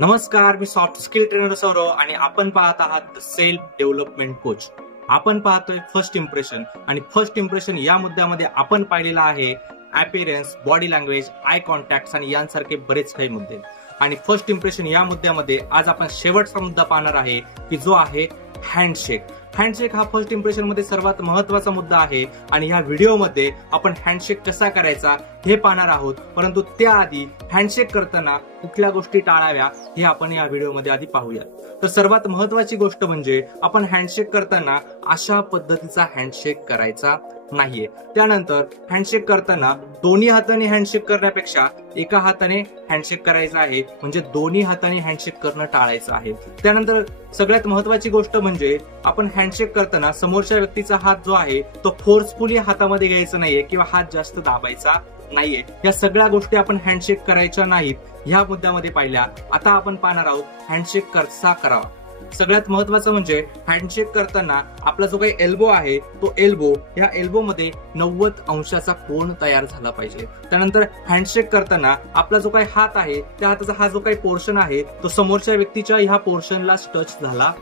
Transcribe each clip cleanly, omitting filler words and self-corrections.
नमस्कार, मी soft skill trainer Saurav आणि आपण पाहत आहात सेल्फ डेव्हलपमेंट कोच. आपण पाहतोय फर्स्ट इम्प्रेशन आणि फर्स्ट इम्प्रेशन या मुद्द्यामध्ये आपण पाहिलेला आहे appearance, body language, eye contact आणि यांसारखे बरेच काही मुद्दे. आणि फर्स्ट इम्प्रेशन या मुद्द्यामध्ये आज आपण शेवटचा मुद्दा पाहणार आहे की जो आहे हँडशेक. हँडशेक हा फर्स्ट इम्प्रेशन मध्ये सर्वात महत्वाचा मुद्दा आहे आणि ह्या व्हिडिओमध्ये आपण हँडशेक कसा करायचा हे पाहणार आहोत. परंतु त्याआधी हँडशेक करताना कुठल्या गोष्टी टाळाव्या हे आपण या व्हिडिओमध्ये आधी पाहूया. तर सर्वात महत्वाची गोष्ट म्हणजे आपण हँडशेक करताना अशा पद्धतीचा हँडशेक करायचा नाहीये. त्यानंतर हँडशेक करताना दोन्ही हाताने हँडशेक करण्यापेक्षा एका हाताने हँडशेक करायचा आहे, म्हणजे दोन्ही हाताने हँडशेक करणं टाळायचं आहे. त्यानंतर सगळ्यात महत्वाची गोष्ट म्हणजे आपण हँडशेक करताना समोरच्या व्यक्तीचा हात जो आहे तो फोर्सफुली हातामध्ये घ्यायचा नाहीये किंवा हात जास्त दाबायचा नाहीये. या सगळ्या गोष्टी आपण हँडशेक करायच्या नाहीत ह्या मुद्द्यामध्ये पाहिल्या. आता आपण पाहणार आहोत हँडशेक कसा करावा. सगळ्यात महत्वाचं म्हणजे हँडशेक करताना आपला जो काही एल्बो आहे तो एल्बो या एल्बो मध्ये 90 अंशाचा कोन तयार झाला पाहिजे. त्यानंतर हँडशेक करताना आपला जो काही हात आहे त्या हाताचा हा जो काही पोर्शन आहे तो समोरच्या व्यक्तीच्या ह्या पोर्शनला टच झाला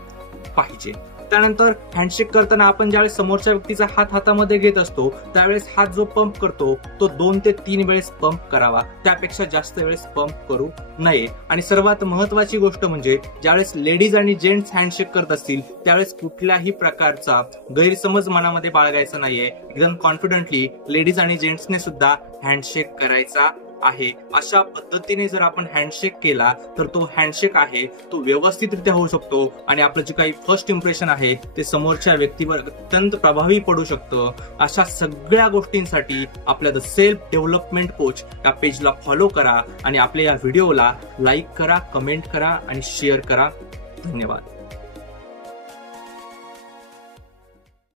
पाहिजे. त्यानंतर हँडशेक करताना आपण ज्यावेळेस समोरच्या व्यक्तीचा हात हातामध्ये घेत असतो त्यावेळेस हात जो पंप करतो तो 2 ते 3 वेळेस पंप करावा, त्यापेक्षा जास्त वेळेस पंप करू नये. आणि सर्वात महत्वाची गोष्ट म्हणजे ज्यावेळेस लेडीज आणि जेंट्स हँडशेक करत असतील त्यावेळेस कुठल्याही प्रकारचा गैरसमज मनामध्ये बाळगायचा नाहीये. एकदम कॉन्फिडंटली लेडीज आणि जेंट्सने सुद्धा हँडशेक करायचा आहे. अशा पद्धतीने जर आपण हँडशेक केला तर तो हँडशेक आहे तो व्यवस्थितरित्या होऊ शकतो आणि आपलं जे काही फर्स्ट इम्प्रेशन आहे ते समोरच्या व्यक्तीवर अत्यंत प्रभावी पडू शकतं. अशा सगळ्या गोष्टींसाठी आपल्या द सेल्फ डेव्हलपमेंट कोच या पेजला फॉलो करा आणि आपल्या या व्हिडिओला लाईक करा, कमेंट करा आणि शेअर करा. धन्यवाद.